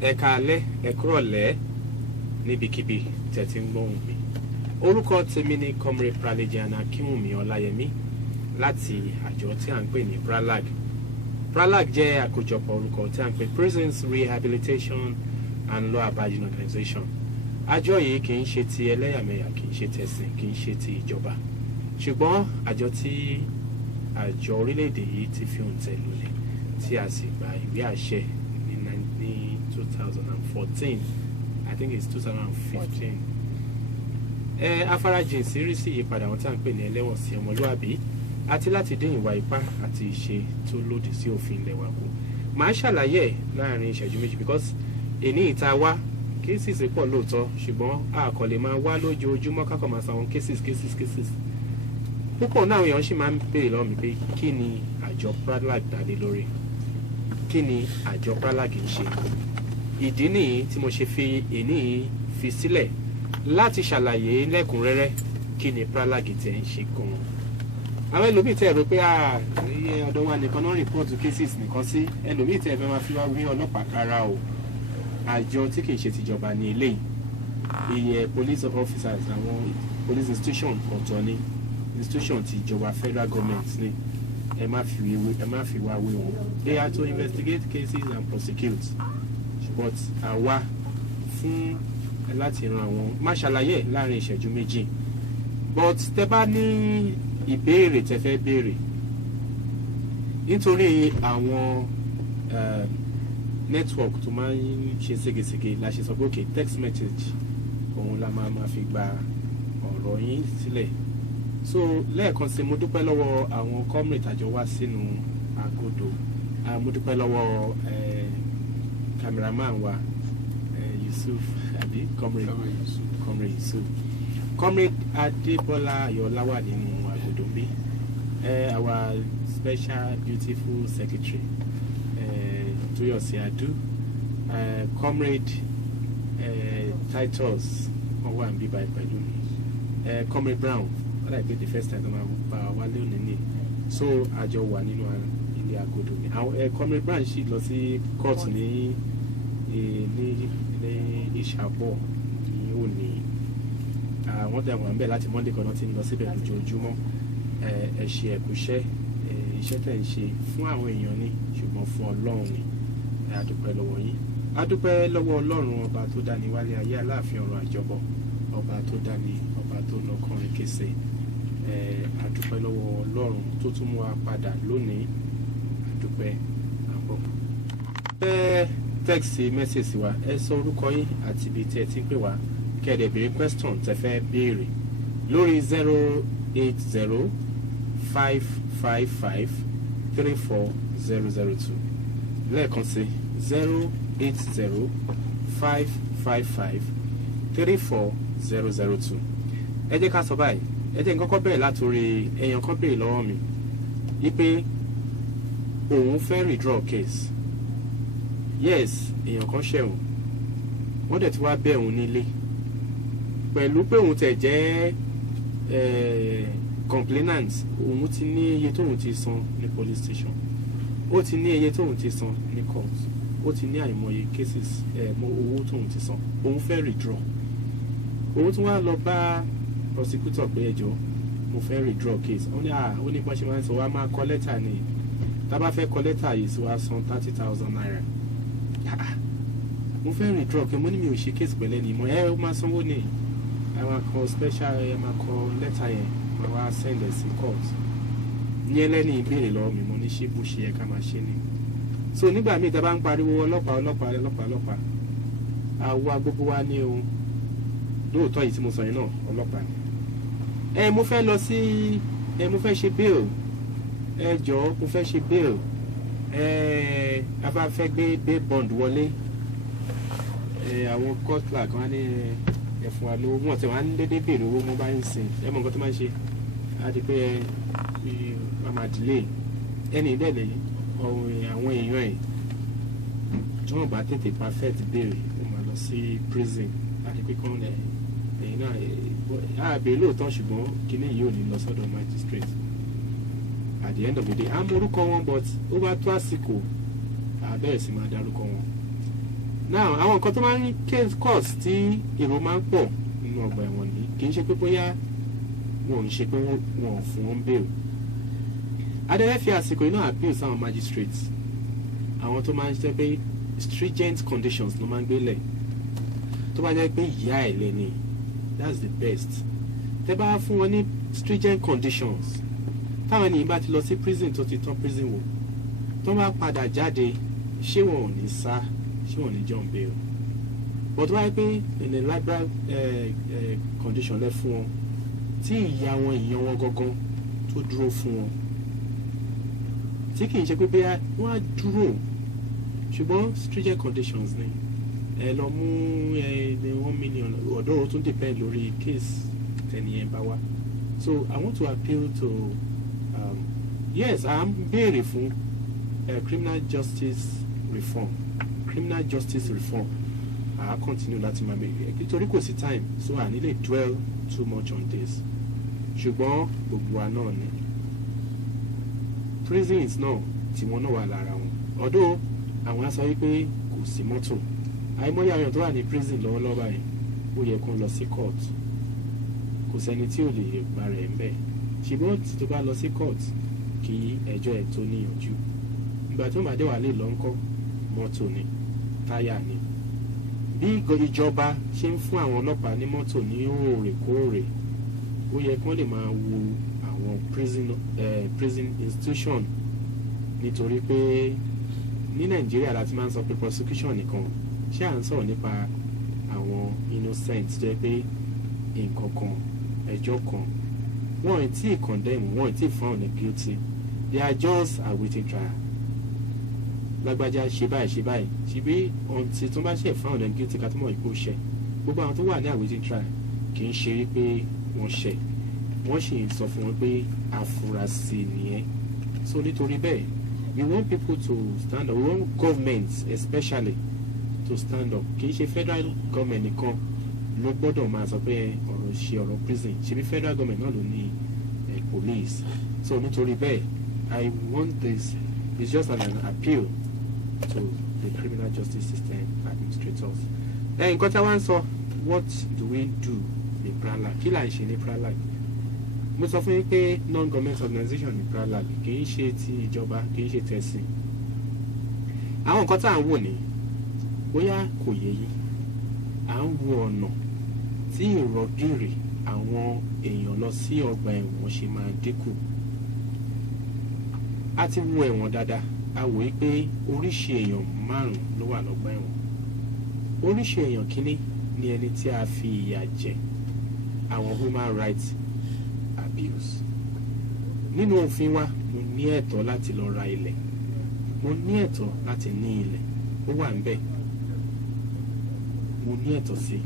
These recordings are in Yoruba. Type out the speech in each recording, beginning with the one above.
Ẹ káalẹ́, ẹ kúrọ̀lẹ́ níbikíbi tẹ́ ti ń gbóhùn mi. Orúkọ tèmi ni Comrade Pralegiana Akinwumi Ọláyẹmí láti àjọ tí à ń pè ní PRALAG. PRALAG jẹ́ àkójọpọ̀ orúkọ tí à ń pè Prisons Rehabilitation and Law Abiding Organization. Àjọ yìí kì í ṣe ti ẹlẹ́yàmẹ̀yà, kì í ṣe tẹ̀sìn, kì í ṣe ti ìjọba. Ṣùgbọ́n àjọ tí àjọ orílẹ̀-èdè yìí ti fi òǹtẹ̀ lulẹ̀ tí a sì gba ìwé àṣẹ ní 2014. I think it's 2015. Afarajìn sí rí sí ìyípadà wọn tí a ń pè ní ẹlẹ́wọ̀n sí ọmọlúwàbí àti láti dín ìwà ipá àti ìṣe tó lòdì sí òfin ilẹ̀ wa kù. Màá ṣàlàyé láàrin ìṣẹ́jú méjì because èní ìta wá cases pọ̀ lóòótọ́ ṣùgbọ́n a kò lè máa wá lójoojúmọ́ kákọ̀ máa sàwọn cases. Púpọ̀ náà èèyàn sì máa ń béèrè lọ́wọ́ mi pé kí ni àjọ PRALAG dá lé lórí? Kí ni àjọ PRALAG ń ṣe? Ìdí nìyí tí mo ṣe fi èní fi sílẹ̀ láti ṣàlàyé lẹ́kùnrẹ́rẹ́ kí ni PRALAG tẹ̀ ń ṣe gan-an. Àwọn ẹlòmíì tẹ̀ rò pé iye ọ̀dọ̀ wa nìkan náà rìpọ́ọ̀tù cases nìkan sí, ẹlòmíì tẹ̀ fẹ́ máa fi wá wí ọlọ́pàá kára o. Àjọ tí kì í ṣe tìjọba ní eléyìí, iye police officers àwọn police institution ọ̀tọ̀ ni, institution ti ìjọba federal government ni. Ẹ má fi wá wé wọn. They are to investigate cases and prosecute. But àwa fún láti ran àwọn má ṣàlàyé láàrin ìṣẹ́jú méjì. But tẹ́ bá ní ìbéèrè tẹ́ fẹ́ béèrè nítorí àwọn network tó máa ń ṣe ségesège la ṣe sọ pé okay text message òun la máa fi gba ọ̀rọ̀ yín sílẹ̀. So lẹ́ẹ̀kan sí mo dúpẹ́ lọ́wọ́ àwọn comrade àjọ wá sínú àgọ́dọ̀. Mo dúpẹ́ lọ́wọ́ cameraman wa Yusuf àbí Comrade Yusuf. Comrade Adébọ́lá Ayọ̀láwà nínú àgọ́dọ̀ bí our special beautiful secretary Tóyọ̀sí Adú, Comrade Titus wọ́n wà níbí báyìí pẹ̀lú mi, Comrade Brown wọ́n dà pé the first time tó máa bá wálé òní ní so àjọ wà nínú ilé àgọ́dọ̀ ni. Àwọn Comrade Brown sì lọ sí court ní Ìṣàbọ̀ ní òní. Wọ́n dẹ̀ wọ́n ń bẹ̀ láti Monday kan náà ti ń lọ síbẹ̀ lójoojúmọ́. Ẹ ṣe ẹ̀kúṣẹ́ iṣẹ́ tẹ̀ ń ṣe fún àwọn èèyàn ni ṣùgbọ́n fún Ọlọ́run ni. A dúpẹ́ lọ́wọ́ yín. A dúpẹ́ lọ́wọ́ Ọlọ́run ọba tó dání wálé ayé Aláàfin ọ̀run àjọbọ̀, ọba tó dání, ọba tó lọ kọrin kése. A dúpẹ́ lọ́wọ́ Ọlọ́run tó tún mú wa padà lónìí. A dúpẹ́ àbọ̀. Text message wa ẹ sọ orúkọ yín àti ibi tí ẹ ti ń pè wá kẹ́ẹ̀dẹ̀ béèrè question tẹ́ fẹ́ béèrè lórí 08055534002 lẹ́ẹ̀kan sí 08055534002. Ẹ jẹ́ ká sọ báyìí, ẹ jẹ́ n kọ́kọ́ bẹ̀rẹ̀ látòrí èèyàn kan béèrè lọ́wọ́ mi wípé òun fẹ́ withdraw case. Yes, èèyàn kan ṣẹ̀wọ̀n wọ́n dẹ̀ ti wá bẹ̀ òun nílé pẹ̀lú pé òun tẹ̀ jẹ́ complainant. Òun ti ní iye tóun ti san ní police station, ó ti ní iye tóun ti san ní court, ó ti ní àìmọye cases owó tóun ti san. Òun fẹ́ withdraw, òun tún wá lọ bá prosecutor pé ẹjọ́ mo fẹ́ withdraw case. Ó ní bọ́n ṣe máa ń sọ wá máa kọ lẹ́tà ni, tá bá fẹ́ kọ lẹ́tà yìí sí wá san 30,000 naira. Mo fẹ́ withdraw kí mo ní mi ò ṣe case pẹ̀lẹ́ ni mo ó máa sanwó ní ẹ máa kọ special ẹ máa kọ lẹ́tà yẹn máa wá send ẹ̀ sí court. Ní ẹlẹ́ni ìbéèrè lọ́wọ́ mi mo ní ṣé bó ṣe yẹ ká máa ṣe ni. So nígbà míì tá bá ń pariwo ọlọ́pàá àwa gbogbo wa ní ohun lóòótọ́ yìí tí mo sọ yẹn náà ọlọ́pàá ni. Mo fẹ́ lọ sí mo fẹ́ ṣe bail, ẹ jọ̀ọ́ mo fẹ́ ṣe bail, a bá fẹ́ gbé bail bond wọlé. Àwọn court clerk wọ́n ní ẹ̀fún wa lówó, wọ́n ti wọ́n á ní dédé béèrè owó mọ́ bá ń sìn. Ẹ mọ̀ nǹkan tó máa ń ṣe, á di pé a máa delay ẹni ìdẹ́lẹ̀ àwọn èèyàn ẹ̀ tí wọ́n bá tètè perfect béèrè wọ́n máa lọ sí prison àti pé kán ẹ̀yìn náà àbèrè lóòótọ́ ṣùgbọ́n kíní yìí ò ní lọ sọ́dọ̀ magistrate at the end of the day á mọ orúkọ wọn but ó bá tó àsìkò àbẹ̀rẹ̀ sí máa dárúkọ wọn. Now àwọn nǹkan tó máa ń cause tí èrò máa ń pọ̀ nínú ọgbà ẹ̀wọ̀n ní kì í ṣe pé bóyá wọn ò ń ṣe pé wọn ò fún wọn bẹ́ẹ̀. Adẹ́rẹ́ fi àsìkò iná appeal sáwọn magistrates àwọn tó máa ń ṣe pé stringent conditions ló máa ń gbélẹ̀ tó bá jẹ́ pé ìyá ẹ̀ lẹ́ni that's the best. Tẹ́ bá fún wọn ní stringent conditions táwọn ènìyàn bá ti lọ sí prison tó ti tán prison wò tó bá padà jáde ṣé wọn ò ní sá ṣé wọn ò ní jump bail but wáyé pé in a liberal condition lẹ fún wọn tí ìyá wọn ìyan wọn gangan tó dúró fún wọn tí kì í ṣe pé bóyá wọn á dúró ṣùgbọ́n stringent conditions ni ẹ lọ mú $1 million ọ̀dọ́ ó tún depend lórí case tẹniyẹn bá wá so I want to appeal to yes I am béèrè fún criminal justice reform I continue láti máa béèrè nítorí kò sí time so I need to dwell too much on this ṣùgbọ́n gbogbo wa náà ni prisons náà tí wọ́n náà wà lára wọn ọ̀dọ̀ àwọn á sọ wípé kò sí mọ́tò àìmọye àwọn tó wà ní prison lọ́wọ́lọ́wọ́ báyìí ó yẹ kó lọ sí court kò sẹ́ni tí ò lè gba rẹ̀ ń bẹ̀ ṣùgbọ́n tí tó bá lọ sí court kí ẹjọ́ ẹ̀ tó níyànjú ìgbà tó máa dé wà lè lọ ńkọ́ mọ́tò ni táyà ni bí ìjọba ṣe ń fún àwọn ọlọ́pàá ní mọ́tò ní òòrèkóòrè ó yẹ kí wọ́n lè máa wo àwọn prison institution nítorí pé ní Nàìjíríà láti máa ń sọ pé prosecution nìkan ṣé à ń sọ̀rọ̀ nípa àwọn innocent tó yẹ pé nǹkan kan ẹjọ́ kan wọ́n ì tí ì condemn wọ́n ì tí ì found guilty they are just awaiting trial lágbájá ṣe báyìí ṣebí ọ̀ǹtí tó bá ṣe found guilty ká tó mọ̀ ìpò ṣẹ̀ gbogbo àwọn tó wà ní awaiting trial kì í ṣe rí pé wọ́n ṣẹ̀ wọ́n sì ń sọ fún wọn pé afurasí nìyẹn so nítorí bẹ́ẹ̀ we want people to stand up we want government especially to stand up kì í ṣe federal government nìkan ló gbọ́dọ̀ máa sọ pé ọ̀rọ̀ prison ṣebí federal government náà ló ní police so nítorí bẹ́ẹ̀ I want this it's just an appeal to the criminal justice system administrators. Nǹkan tí a wá ń sọ what do we do ní PRALAG kí là ń ṣe ní PRALAG mo sọ fún yín pé non-government organization ní PRALAG kì í ṣe ti ìjọba kì í ṣe tẹ̀sìn àwọn nǹkan tá à ń wò ní bóyá kò yé yín à ń wo ọ̀nà tí ìrọ̀gìrì àwọn èèyàn lọ sí ọgbà ẹ̀wọ̀n ṣe máa dínkù a ti wo ẹ̀wọ̀n dáadáa a wò ó pé oríṣi èèyàn 5 ló wà lọ́gbà ẹ̀wọ̀n oríṣi èèyàn kínní ni ẹni tí a fi ìyà jẹ àwọn human rights abuse nínú òfin wa mo ní ẹ̀tọ́ láti lọ ra ilẹ̀ mo ní ẹ̀tọ́ láti ní ilẹ̀ ó wà ń bẹ̀ mo ní ẹ̀tọ́ sí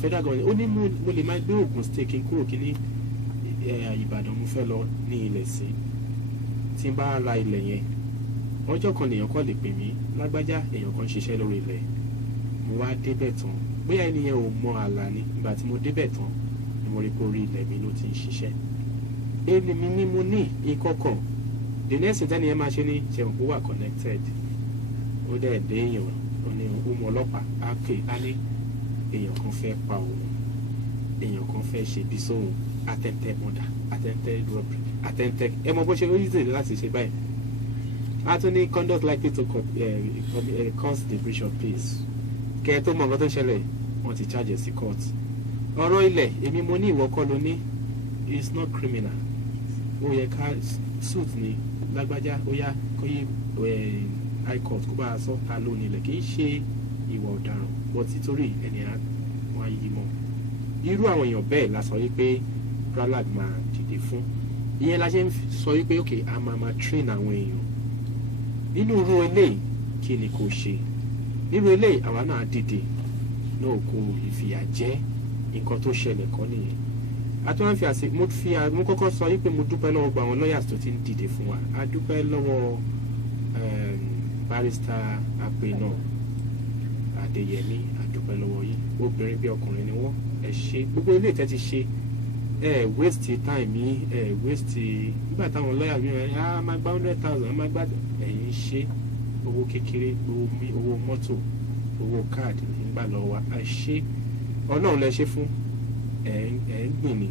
federal government ó ní mo lè máa gbé Ògùn state kí n kúrò kí ní Ìbàdàn mo fẹ́ lọ ní ilẹ̀ sí tí n bá ra ilẹ̀ yẹn ọjọ́ kan lèèyàn kọ́ lè pè mí lágbájá èèyàn kan ṣiṣẹ́ lórí ilẹ̀ mo wá débẹ̀ tán bóyá ẹnìyẹn ò mọ àlà ni ìgbà tí mo débẹ̀ tán ni mo rí pé orí ilẹ̀ mi ló ti ń ṣiṣẹ́ èmi mi ni mo ní ìkọ̀kọ̀ the next thing ẹnìyẹn máa ṣe ní ṣẹ̀wọ̀n kó wà connected ó dẹ̀ dé èèyàn ní ọmọ ọlọ́pàá á ní èèyàn kan fẹ́ pa òun èèyàn kan fẹ́ ṣe bí sóhun attempted murder attempted robbery attempted ẹ mọ bó ṣe easy láti ṣe báyìí a tún ní conduct likely to cause the breach of peace kẹ ẹ tó mọ nǹkan tó ṣẹlẹ̀ wọ́n ti charge sí court ọ̀rọ̀ ilẹ̀ èmi mo ní ìwọ kọ́ ló ní it's not criminal ó yẹ ká suit ní lágbájá ó yá kó yí high court kó bá a sọ ta ló nílẹ̀ kì í ṣe ìwà ọ̀daràn bọ́ títorí ẹni wọn yí mọ́ irú àwọn èèyàn bẹ́ẹ̀ la sọ wípé PRALAG máa dìde fún ìyẹn la ṣe ń sọ wípé ok a máa train àwọn èèyàn nínú irú eléyìí kí ni kò ṣe nínú eléyìí àwa náà dìde náà kò ìfìyà jẹ nǹkan tó ṣẹlẹ̀ kọ́ nìyẹn àtúwọ́n fi àṣẹ mo kọ́kọ́ sọ wípé mo dúpẹ́ lọ́wọ́ gba àwọn lawyers tó ti ń dìde fún wa a dúpẹ́ lọ́wọ́ barrister Apẹ̀nà Adéyẹmí a dúpẹ́ lọ́wọ́ yín obìnrin bí ọkùnrin ni wọ́n ẹ ṣe gbogbo ilé ìtẹ́ ti ṣe waste time yín waste nígbà táwọn lawyer mi rẹ̀ máa gba 100,000 máa gba ẹ̀yìn ṣe owó kékeré owó mọ́tò owó káàdì nígbà lọ́wọ́ wa ẹ ṣe ọlọ́run lẹ ṣe fún ẹ̀ ń gbìn ní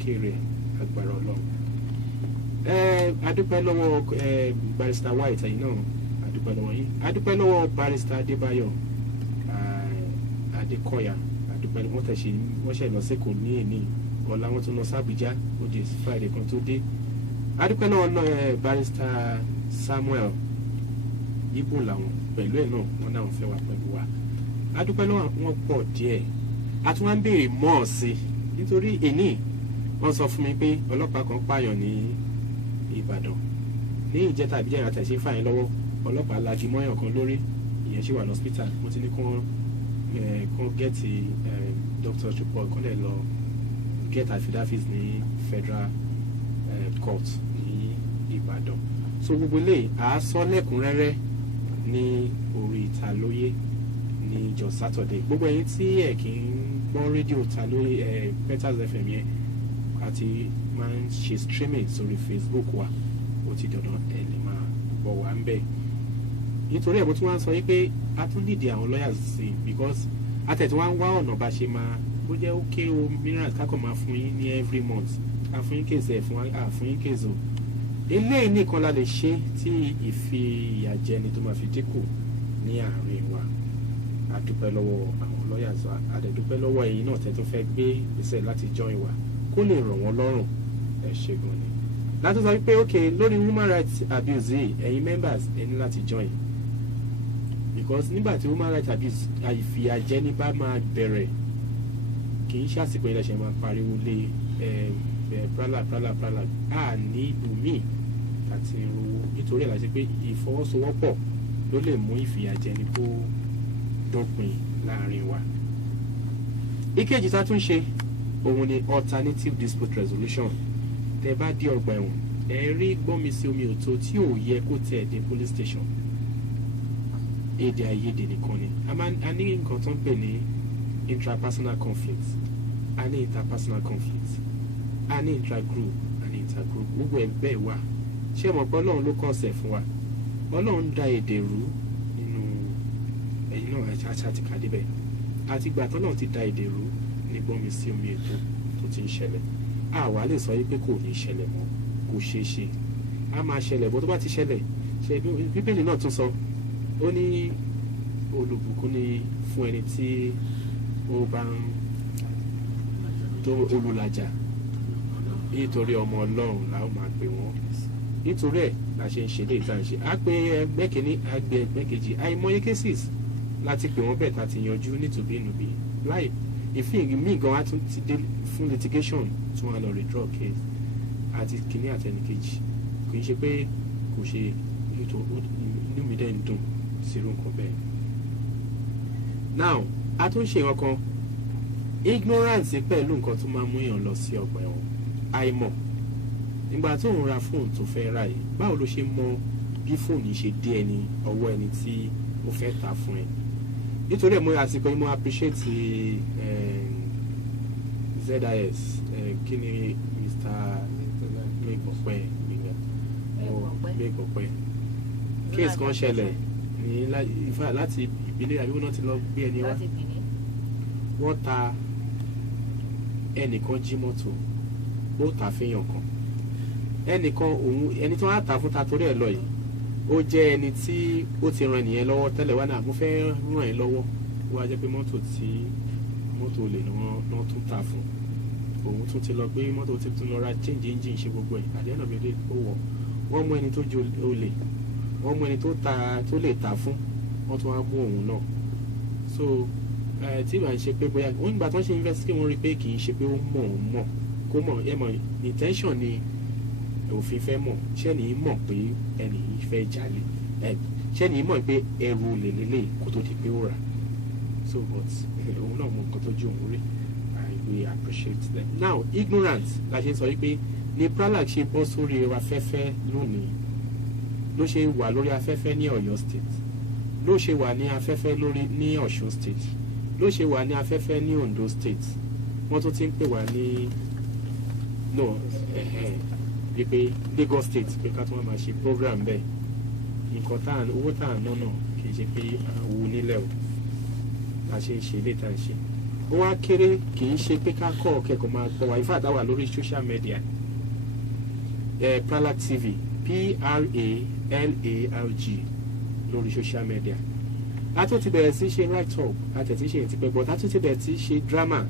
kéré agbára ọlọ́run adúpẹ́ lọ́wọ́ barrister White ẹ̀yin náà adúpẹ́ lọ́wọ́ yín adúpẹ́ lọ́wọ́ barrister Adébáyọ̀ Adékọ̀yà adúpẹ́ wọ́n ṣe lọ sẹ́kọ̀ọ́ ní èní ọ̀la wọn tún lọ sábìjá ó di Friday kan tó dé adúpẹ́ lọ́wọ́ barrister Samuel ibo làwọn pẹ̀lú ẹ̀ náà wọn náà fẹ́ wà pẹ̀lú wa adúpẹ́ lọ́wọ́ wọn pọ̀ díẹ̀ a tún wá ń béèrè mọ́ ọ̀ sí nítorí èní wọ́n sọ fún mi pé ọlọ́pàá kan pààyàn ní Ìbàdàn ní ìjẹta àbíjẹ́ àtẹ̀sí fàyín lọ́wọ́ ọlọ́pàá lagi mọ́yàn kan lórí ìyẹn ṣì wà lọ́sítà mo ti ní kán gẹ́ẹ̀tì Dr. Chukwu kan lè lọ get affidavits ní Federal Court ní Ìbàdàn so gbogbo ilé àásọ lẹ́kùnrẹ́rẹ́ ní orí Ìtàlóyè ní ìjọ Saturday gbogbo ẹ̀yin tí ẹ̀ kì í gbọ́ rédíò Ìtàlóyè Peters FM yẹn àti máa ń ṣe streaming sórí Facebook wa ó ti dandan ẹ lè máa bọ̀ wá ń bẹ̀ nítorí ẹ̀ mo tún wá ń sọ yí pé a tún nídìí àwọn lawyers sí because àtẹ̀tí wá ń wá ọ̀nà bá ṣe máa bó jẹ́ ó ké o minerals kákọ̀ máa fún yín ní every month a fún yín kéèsì ẹ̀ fún yín kéèsì o eléyìí nìkan la lè ṣe tí ìfìyàjẹni tó máa fi dínkù ní àárín wa a dúpẹ́ lọ́wọ́ àwọn lawyers wa a dẹ̀ dúpẹ́ lọ́wọ́ ẹ̀yin náà tẹ́ tó fẹ́ gbé ìgbésẹ̀ láti join wa kó lè ràn wọ́n lọ́rùn ẹ ṣé gan ni láti sọ wípé ok lórí human rights abuse yìí ẹ̀yin members ẹ ní láti join because nígbà tí human rights abuse ìfìyàjẹni bá máa bẹ̀rẹ̀ kì í ṣàsìkò ẹlẹ́ṣẹ̀ máa pariwo lé prala a ní ibùmíì àti ìrówó nítorí ẹ̀ láti pé ìfọwọ́sowọ́pọ̀ ló lè mú ìfìyàjẹni kó dópin láàrin wa. ìkejì tá a tún ṣe òun ni alternative dispute resolution tẹ́ bá dé ọgbà ẹ̀wọ̀n ẹ rí gbọ́nmi sí omi òtó tí ò yẹ kó tẹ̀ dé police station èdè àìyedè nìkan ni a ní nǹkan tó ń pè ní intrapersonal conflict a ní interpersonal conflict a ní intragroup a ní intergroup gbogbo ẹ̀ bẹ́ẹ̀ wà ṣé mọ̀ pé ọlọ́run ló kọ́ ọ̀sẹ̀ fún wa ọlọ́run da èdè rú nínú ẹ̀yìn náà àti kàdé bẹ́ẹ̀ àti ìgbà tọ́lọ́run ti da èdè rú ní gbọ́nmi sí omi ètò tó ti ń ṣẹlẹ̀ àwa lè sọ wípé kò ní ṣẹlẹ̀ mọ́ kò ṣeé ṣe a máa ṣẹlẹ̀ bó tó bá ti ṣẹlẹ̀ ṣe bíbélì náà tún sọ ó ní olùbùkún ni fún ẹni tí ó bá ń tó olùlàjà nítorí ọmọ ọlọ́run la ó máa pè wọ́n nítorí ẹ̀ la ṣe ń ṣe lè tá à ń ṣe á pé ẹgbẹ́ kìíní àgbẹ̀ ẹgbẹ́ kejì àìmọye cases láti pè wọ́n bẹ́ẹ̀ tá ti yanjú nítòbínúbí láì ìfihàn míì gan á tún ti dé fún litigation tí wọ́n á lọ redraw case àti kìíní àtẹnìkejì kì í ṣe pé kò ṣe inú mi dẹ̀ ń dùn sí irú nǹkan bẹ́ẹ̀. now a tún ṣe nǹkan ignorance pẹ̀lú nǹkan tó máa mú èèyàn lọ sí ọgbà ẹ̀wọ̀n àìmọ̀ nígbà tó ń ra fóònù tó fẹ́ rà yìí báwo ló ṣe mọ bí fóònù yìí ṣe dé ẹni ọwọ́ ẹni tí ó fẹ́ tà fún ẹ nítorí ẹ̀ mo àsìkò yìí mo appreciate ZIS kí ni Mr. Gbẹ̀gbọ̀pẹ̀ case kan ṣẹlẹ̀ ní ìfà láti ìpínlẹ̀ àbí wọ́n ti lọ gbé ẹni wá wọ́n ta ẹnìkan jí mọ́tò ó tà fẹ́yàn kan ẹnìkan òun ẹni tí wọ́n á tà fún ta torí ẹ̀ lọ yìí ó jẹ́ ẹni tí ó ti ran ènìyàn lọ́wọ́ tẹ́lẹ̀ wá náà mo fẹ́ ràn ẹ́ lọ́wọ́ ó wá jẹ́ pé mọ́tò olè ni wọ́n tún tà fún òun tún ti lọ gbé mọ́tò tí tún lọ ra change engine ṣe gbogbo ẹ̀ àdéhùn ọ̀bẹ̀dẹ̀ ó wọ̀ wọ́n mú ẹni tó jẹ́ olè wọ́n mú ẹni tó lè tà fún wọ́n tún wá mú òun náà so tí ìgbà ń ṣe pé bóyá wọ́n gbà tó ń ṣe investigate wọ́n rí pé kì í ṣe pé ó mọ̀ kó mọ̀ ẹ mọ̀ intention ni òfin fẹ́ mọ̀ ṣẹ́ni yìí mọ̀ pé ẹni yìí fẹ́ jalè ṣẹ́ni yìí mọ̀ pé ẹrù lélẹ́lẹ́ kó tó di pé ó rà so but òun náà mọ nǹkan tó ju òun rí we appreciate them. Now ignorance la ṣe sọ wípé ní Pralac ṣe bọ́ sórí afẹ́fẹ́ lónìí ló ṣe wà lórí afẹ́fẹ́ ní Ọ̀yọ́ state ló ṣe wà ní afẹ́fẹ́ lórí ní Ọ̀ṣun state ló ṣe wà ní afẹ́fẹ́ ní Ondo state wọ́n tún ti ń pè wá ní no wípé Lagos state pé ká tún wọ́n máa ṣe program bẹ́ẹ̀ nǹkan owó tá à ń ná náà kì í ṣe pé àwù nílẹ̀ o la ṣe ń ṣe ilé tá à ń ṣe ó wá kéré kì í ṣe pé ká kọ́ kẹ́kọ̀ọ́ máa gbọ́ wa in fact àwa lórí social media Pralac TV PRALALG lórí social media a tún ti bẹ̀rẹ̀ sí ṣe right talk a tẹ̀ tí ṣe ti pẹ́ but a tún ti bẹ̀rẹ̀ sí ṣe drama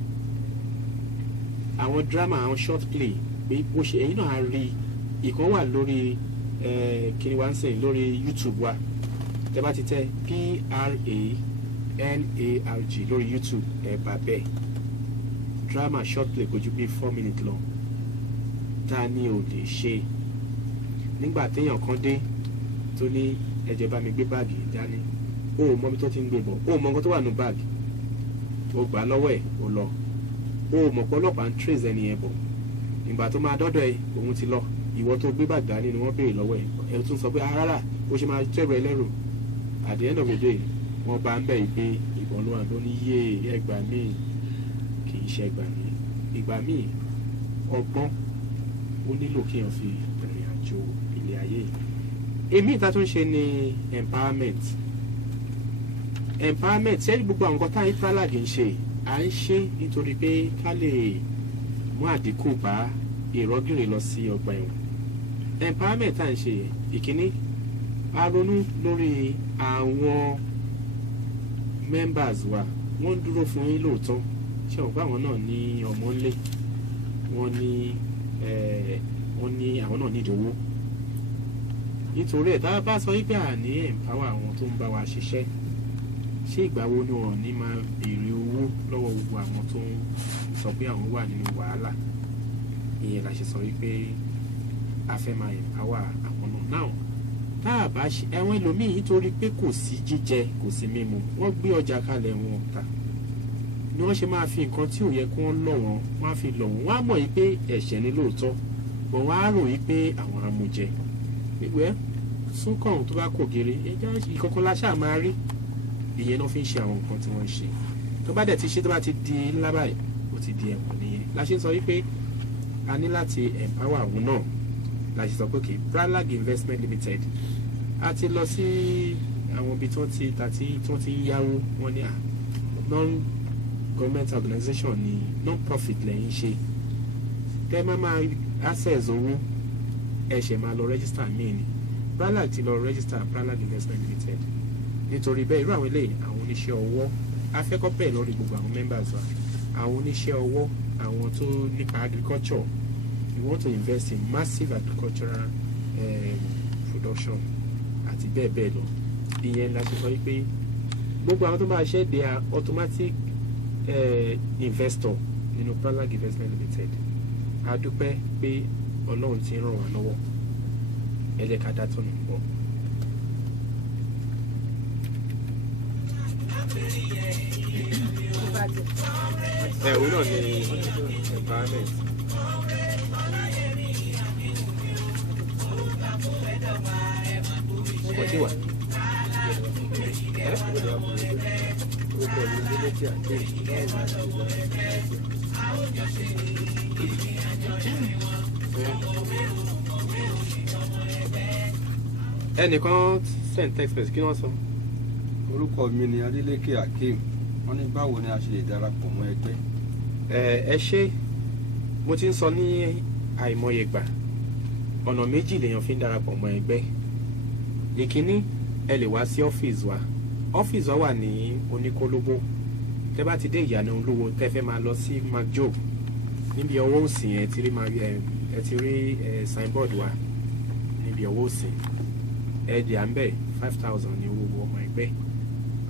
àwọn short play pé bó ṣe ẹ̀yin náà á rí ìkan wà lórí kí ni wá ń sìn lórí YouTube wa tẹ́ bá ti tẹ PRALALG lórí YouTube bá bẹ́ẹ̀ drama short play kò ju bí 4 minutes lọ tá a ní ò lè ṣe nígbà téèyàn kan dé tó ní ẹ̀jẹ̀ bá mi gbé báàgì dání ó mọ bí tó ti ń gbé bọ̀ ó mọ nǹkan tó wà nù báàgì ó gbà lọ́wọ́ ẹ̀ ó lọ ó mọ̀ pé ọlọ́pàá ń trace ẹni yẹn bọ̀ ìgbà tó máa dọ́dọ̀ ẹ̀ òun ti lọ ìwọ tó gbé báàgì dání ni wọ́n béèrè lọ́wọ́ ẹ̀ ẹ̀ tún sọ pé rárá ó ṣe máa tẹ̀rọ ẹlẹ́rù at the end of the day wọ́n bá ń bẹ̀ yìí pé ìbọn ló wà ló ní yé ẹgbà míì kì í ṣe ẹgbà míì ìgbà míì ọgbọ́n ó nílò kéèyàn fi rìnrìn àjò ilé ayé yìí èmi ìta tó ń ṣe ni empowerment ṣé gbogbo àwọn nǹkan táyé Pralac ń ṣe à ń ṣe nítorí pé ká lè mú àdínkù bá ìrọ́gìrì lọ sí ọgbà ẹ̀wọ̀n empowerment tá à ń ṣe ìkíní a ronú lórí àwọn members wa wọ́n ń dúró fún yín lóòótọ́ ṣé wọ́n pa àwọn náà ní ọmọ ńlẹ̀ wọ́n ní àwọn náà nídìí owó nítorí ẹ̀ tá a bá sọ wípé àní empower àwọn tó ń bá wa ṣiṣẹ́ ṣé ìgbà wo ni wọ́n ní máa béèrè owó lọ́wọ́ gbogbo àwọn tó ń sọ pé àwọn wà nínú wàhálà ìyẹn la ṣe sọ wípé a fẹ́ máa empower àwọn náà náà tá a bá ṣe ẹ̀wọ̀n ẹlòmíì nítorí pé kò sí jíjẹ kò sí mímu wọ́n gbé ọjà kalẹ̀ wọn ta ni wọ́n ṣe máa fi nǹkan tí ò yẹ kí wọ́n lọ̀ wọ́n á fi lọ̀ wọ́n á mọ̀ yìí pé ẹ̀ṣẹ̀ ni lóòótọ́ bọ̀ wọ́n á rò yìí pé àwọn amújẹ ìwẹ́ súnkàn tó bá kò gèrè ẹja ìkọ̀kan la ṣáà máa rí ìyẹn náà fi ń ṣe àwọn nǹkan tí wọ́n ń ṣe tó bá dẹ̀ ti ṣe tó bá ti di ńlá báyìí ó ti di ẹ̀wọ̀n nìyẹn la ṣe sọ wípé a ní láti empower àwọn náà la ṣe sọ pé kì í Pralac Investment Limited a ti lọ sí àwọn ibi tí wọ́n ti ń yáwó wọn ní non-government organization ní non-profit lẹ́yìn ṣe tẹ́ máa access owó ẹ̀ṣẹ̀ máa lọ register míì ni Pralac ti lọ register Pralac Investment Limited nítorí bẹ́ẹ̀ irú àwọn eléyìí àwọn oníṣẹ́ ọwọ́ afẹ́kọ́ bẹ́ẹ̀ lórí gbogbo àwọn members wa àwọn oníṣẹ́ ọwọ́ àwọn tó nípa agriculture we want to invest in massive agricultural production àti bẹ́ẹ̀ bẹ́ẹ̀ lọ ìyẹn la ṣe sọ wípé gbogbo àwọn tó máa ṣe they are automatic investor nínú Pralac Investment Limited a dúpẹ́ pé Ọlọ́run ti ràn wá lọ́wọ́ ẹ jẹ́ ká dá tó nù bọ̀. Òun náà ni empowerment. Kò tí wà. Ẹnìkan send text message kí wọ́n sọ. Orúkọ mi ni Adeleke Akeem. Wọ́n ní báwo ni a ṣe lè darapọ̀ mọ́ ẹgbẹ́. Ẹ ṣé mo ti ń sọ ní àìmọye ìgbà ọ̀nà méjì lèèyàn fi ń darapọ̀ mọ́ ẹgbẹ́. Ìkíní ẹ lè wá sí ọ́fíìsì wa. Ọ́fíìsì wa wà ní Oníkólóbó. Tẹ́ bá ti dé Ìyànà Olúwo tẹ́ fẹ́ máa lọ sí Magjob níbi ọwọ́ òsì ẹ ti rí signboard wa níbi ọwọ́ òsì ẹ̀ẹ́dì à ń bẹ̀ 5,000 ní owó ọmọ ẹgbẹ́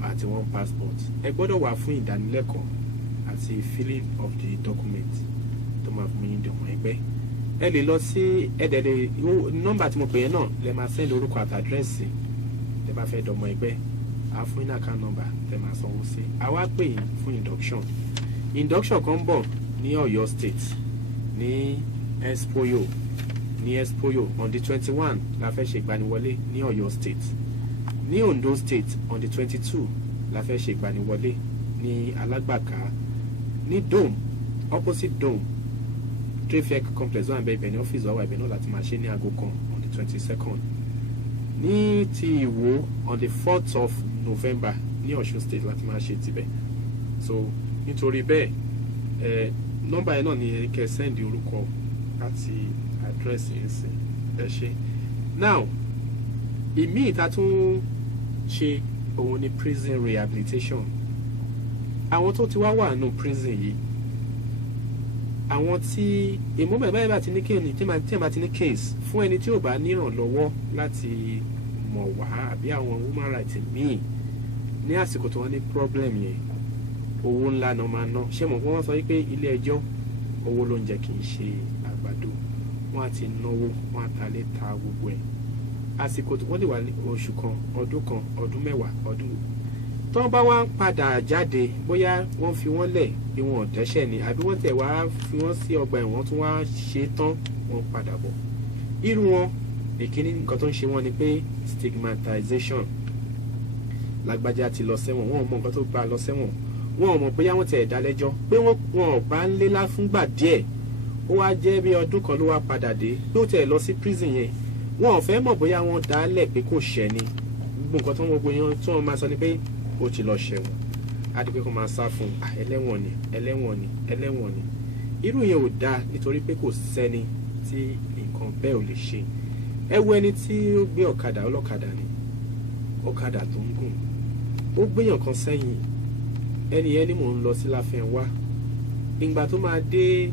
àti one passport ẹ gbọ́dọ̀ wà fún ìdánilẹ́kọ̀ọ́ àti filling of the document tó máa fún yín di ọmọ ẹgbẹ́ ẹ lè lọ sí ẹ̀ẹ́dẹ̀ẹ̀dẹ̀ nọ́mbà tí mo pè yẹn náà lẹ máa send orúkọ àti àdírẹ́sì tẹ bá fẹ́ dọmọ ẹgbẹ́ àá fún yín account number tẹ máa sanwó sí àwa pè yín fún induction kan ń bọ̀ ní Ọ̀yọ́ state ní Expoyo on the 21 la fẹ́ ṣe ìgbaniwọlé ní Ọ̀yọ́ state. Ní Ondo state on the 22 la fẹ́ ṣe ìgbaniwọlé ní Alágbàká. Ní Dome, opposite Dome Traffic complex wà níbẹ̀, ibẹ̀ ní ọ́fíìsì wa wà, ibẹ̀ náà láti máa ṣe ní aago kan on the 22nd. Ní ti Ìwó on the 4th of November ní Ọ̀ṣun state láti máa ṣe tibẹ̀. So nítorí bẹ́ẹ̀ nọ́mbà yẹn náà ni kẹ́ sẹ́ndì orúkọ àti àdírẹ́sì yẹn sí ẹ ṣe. Now ìmí ìta tún ṣe òun ni prison rehabilitation. Àwọn tó ti wá wà nù prison yìí, àwọn tí ìmúbẹ̀ báyìí bá ti ní kéènì tí ẹ̀ bá ti ní case fún ẹni tí ò bá nírànlọ́wọ́ láti mọ̀ wá àbí àwọn human rights míì ní àsìkò tí wọ́n ní problem yẹn, owó ńlá náà máa ná. Ṣé mọ̀ pé wọ́n sọ wípé ilé ẹjọ́ owó ló ń jẹ kì í ṣe àgbàdo, wọ́n á ti náwó, wọ́n á ta lé ta gbogbo ẹ̀. Àsìkò tí wọ́n lè wà ní oṣù kan, ọdún mẹ́wàá, ọdún tó bá wá ń padà jáde, bóyá wọ́n fi wọ́n lẹ̀ bí wọn ò dẹ́ṣẹ̀ ni àbí wọ́n tẹ̀ wá fi wọ́n sí ọgbà ẹ̀wọ̀n tún wá ṣe tán wọ́n padà bọ̀. Irú wọn ìkíní nǹkan tó ń ṣe wọ́n ni pé stigmatization. Lágbájá ti lọ sẹ́wọ̀n, wọn ò mọ nǹkan tó bá lọ sẹ́wọ̀n, wọn ò mọ̀ bóyá wọ́n tẹ̀ dá lẹ́jọ́, pé wọn ò bá ń lélá fúngbà díẹ̀, ó wá jẹ́ bí ọdún kan ló wá padà dé, pé ó tẹ̀ lọ sí prison yẹn, wọn ò fẹ́ mọ̀ bóyá wọ́n dá lẹ̀ pé kò ṣẹ̀ ni. Gbogbo nǹkan tó ń gbogbo yẹn tí wọ́n máa sọ ni pé ó ti lọ ṣẹ̀wọ̀n, á di pé kó máa sá fún ẹlẹ́wọ̀n ni. Irú yẹn ò dáa, nítorí pé kò sẹ́ni tí nǹkan bẹ́ẹ̀ ò lè ṣe. Ẹ wo ẹni tí ó gbé ọ̀kadà, ọlọ́kadà ni, ọ̀kadà tó ń gùn, ó gbéyàn kan sẹ́yìn, ẹni yẹn ni mò ń lọ sí Láfẹnwá. Ìgbà tó máa dé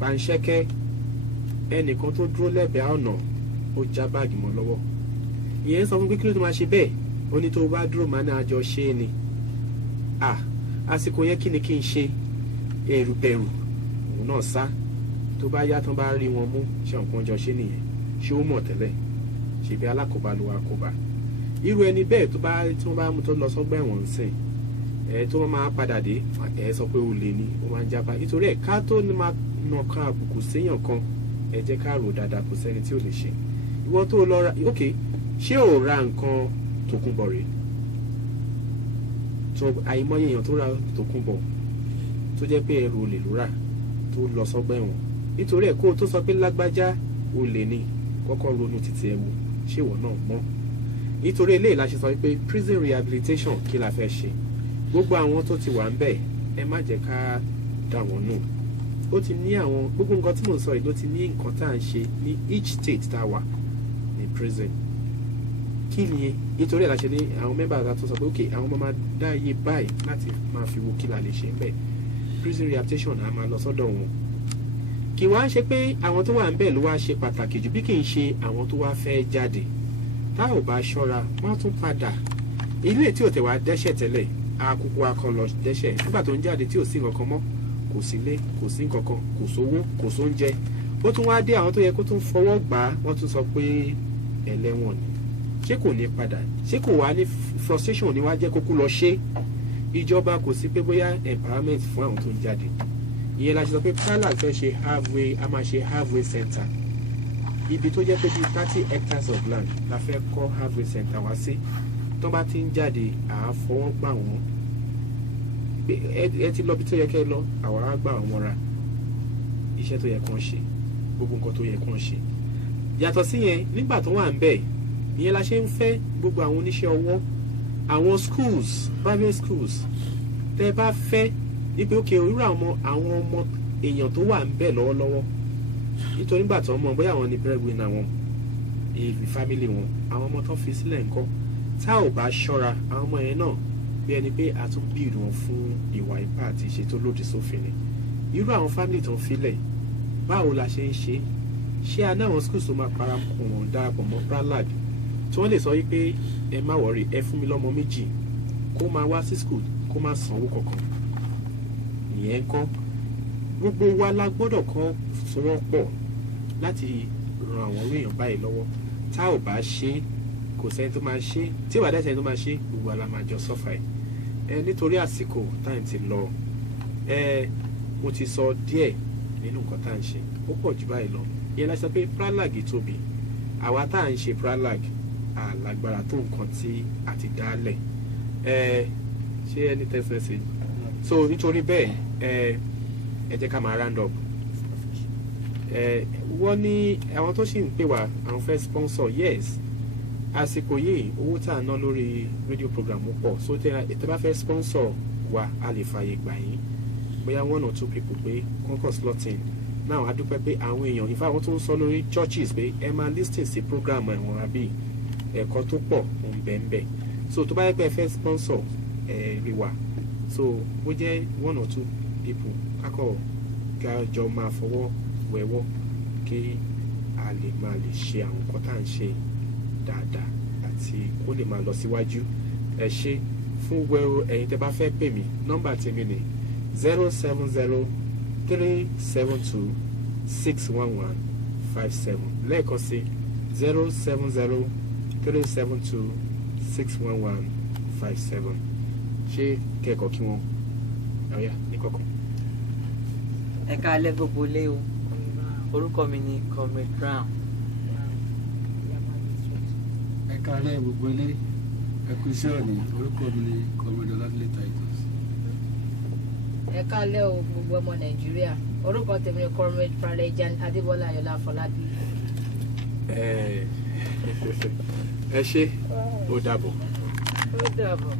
Panṣẹ́kẹ́, ẹnìkan tó dúró lẹ́bẹ̀ẹ́ ọ̀nà ó já báàgì mọ́ lọ́wọ́. Ìyẹn sọ fún pé kí ló tó máa ṣe bẹ́ẹ̀, ó ní tó bá dúró máa ní àjọ ṣe é ni. Àsìkò yẹn kí ni kí n ṣe? Ẹ̀rù bẹ̀rù òun náà sá. Tó bá yá tán bá rí wọn mú, ṣé nǹkan jọ ṣe nìyẹn? Ṣé ó mọ̀ tẹ́lẹ̀? Ṣèbí alákòóbá ló wá kóbá. Irú ẹni bẹ́ẹ̀ tí wọ́n bá mú tó lọ sọ́gbà ẹ̀wọ̀n ń sìn, tó máa padà dé, sọ pé olè ni, ó máa ń jábá. Nítorí ẹ̀ ká tó ní máa nàka àbùkù séèyàn kan, ẹ jẹ́ ká rò dáadáa, kò sẹ́ni tí ò lè ṣe. Ìwọ tó lọ ra, ṣé ò ra nǹkan Tòkunbọ̀ rèé? tó àìmọye èèyàn tó ra Tòkunbọ̀ tó jẹ́ pé ẹrù olè ló rà tó lọ sọ́gbà ẹ̀wọ̀n. Nítorí ẹ̀ kó o tó sọ pé lágbájá olè ni, kọ́kọ́ ronú títí ẹ wò, ṣé ìwọ náà mọ̀? Nítorí eléyìí la ṣe sọ pé prison rehabilitation kí la fẹ́ ṣe. Gbogbo àwọn tó ti wà ń bẹ̀, ẹ má jẹ́ ká dà wọ́n nù. Ó ti ní àwọn gbogbo nǹkan tí mò ń sọ yìí ló ti ní nǹkan tá à ń ṣe ní each state tá a wà ní prison. Kí ni nítorí ẹ̀ la ṣe ní àwọn mẹ́bà tó sọ pé ok àwọn ọmọ máa dá iye báyìí láti máa fi wo kí la lè ṣe ń bẹ̀. Prison rehabilitation á máa lọ sọ́dọ̀ wọn. Kì wá ṣe pé àwọn tó wà ń bẹ̀ ló wá ṣe pàtàkì jù, bí kì í ṣe àwọn tó wá fẹ́ jáde. Tá ò bá ṣọ́ra wọ́n á tún padà. Ilé tí ò tẹ̀ wá dẹ́ṣẹ̀ tẹ́lẹ̀ àkókò akọlọ dẹ́ṣẹ̀ nígbà tó ń jáde tí ò sí nǹkan kan mọ́, kò sí ilé, kò sí nǹkan kan, kò sówó, kò sóúnjẹ. Ó tún wá dé àwọn tó yẹ kó tún fọwọ́ gbà á, wọ́n tún sọ pé ẹlẹ́wọ̀n ni. Ṣé kò ní padà? Ṣé kò wá ní frustration ni wá jẹ́ kókó lọ ṣe? Ìjọba kò sí pé bóyá empowerment fún àwọn tó ń jáde. Ìyẹn la ṣe sọ pé Pralac fẹ́ ṣe a máa ṣe halfway center. Ibi tó jẹ́ pé bíi 30 hectares of land la fẹ́ kọ́ halfway center wá sí. Tó bá ti ń jáde à á fọwọ́ gbà wọ́n. Ẹ ti lọ bí tó yẹ kẹ́ lọ, àwa á gbà wọ́n ra iṣẹ́ tó yẹ kán ṣe, gbogbo nǹkan tó yẹ kán ṣe. Yàtọ̀ sí yẹn, nígbà tó wà ń bẹ̀, ìyẹn la ṣe ń fẹ́ gbogbo àwọn oníṣẹ́ ọwọ́, àwọn schools, private schools. Tẹ́ bá fẹ́ wípé ókè irú àwọn ọmọ èèyàn tó wà ń bẹ̀ lọ́wọ́lọ́wọ́, nítorí nígbà tó mọ̀ bóyá àwọn ni breadwinner wọn, èyí family wọn, àwọn ọmọ tó fi sílẹ̀ ńkọ́. Tá ò bá ṣọ́ra àwọn ọmọ yẹn náà bí ẹni pé a tún build wọn fún ìwà ipá àti ìṣe tó lòdì sófin ni. Irú àwọn family tó ń filẹ̀, báwo la ṣe ń ṣe? Ṣé a ní àwọn schools tó máa parapọ̀ wọn darapọ̀ mọ́ Pralac tí wọ́n lè sọ wípé ẹ má wọ̀rí, ẹ fún mi lọ́mọ méjì kó máa wá sí school kó máa sanwó kankan? Ìyẹn kọ́. Gbogbo wa la gbọ́dọ̀ kọ́ sọwọ́ pọ̀ láti ran àwọn èèyàn báyìí lọ́wọ́. Tá ò bá ṣe, kò sẹ́ni tó máa ṣe, tí ìwà dẹ́sẹ̀ tó máa ṣe, gbogbo ala máa jọ sọ́fà ẹ̀. Nítorí àsìkò time ti lọ, mo ti sọ díẹ̀ nínú nǹkan tá à ń ṣe ó pọ̀ jù báyìí lọ ìyẹn la sọ pé pralag tóbi àwa tá à ń ṣe pralag àlágbára tó nǹkan tí a ti dálẹ̀ ṣé ẹni tẹ́sán sí so nítorí bẹ́ẹ̀ ẹ jẹ́ ká máa round up wọ́n ní àwọn tó sì ń pè wá àwọn fẹ́ sponsor yes àsìkò yìí owó tá à ń ná lórí radio program pọ̀ so tẹ́ bá fẹ́ sponsor wa a lè fààyè gbà yín bóyá 1 or 2 people pé concourse slotting náà a dúpẹ́ pé àwọn èèyàn ìfá àwọn tó ń sọ lórí churches pé ẹ máa listen sí program ẹ̀wọ̀n àbí ẹ̀kọ́ tó pọ̀ ń bẹ́ẹ̀ so tó bá yẹ pé ẹ fẹ́ sponsor rí wa so bó jẹ́ 1 or 2 people kákọ̀ gájọ máa fọwọ́ wẹ̀wọ́ kí a lè máa lè ṣe àwọn nǹkan tá à ń ṣe dáadáa àti kó lè máa lọ síwájú ẹ ṣe fún wẹ́rọ ẹ̀yin tẹ́ bá fẹ́ pè mí nọ́mbà tèmi ni 070-372-61157 lẹ́ẹ̀kan sí 070-372-61157 ṣé kẹ́kọ̀ọ́ kí wọ́n ọ̀yà ní kọ̀ọ̀kan. ẹ káalẹ́ gbogbo lé o orúkọ mi ni Comrade Brown. ẹ káalẹ́ gbogbo ilé ẹ kú iṣẹ́ òní orúkọ mi ni Comrade Ọládélé Titus. ẹ káalẹ́ o gbogbo ọmọ Nàìjíríà orúkọ tèmi ni Comrade Pralejan Adébọ́lá Ayọ̀lá Afọlábí. ẹ ṣé ó dàbọ̀. ó dàbọ̀.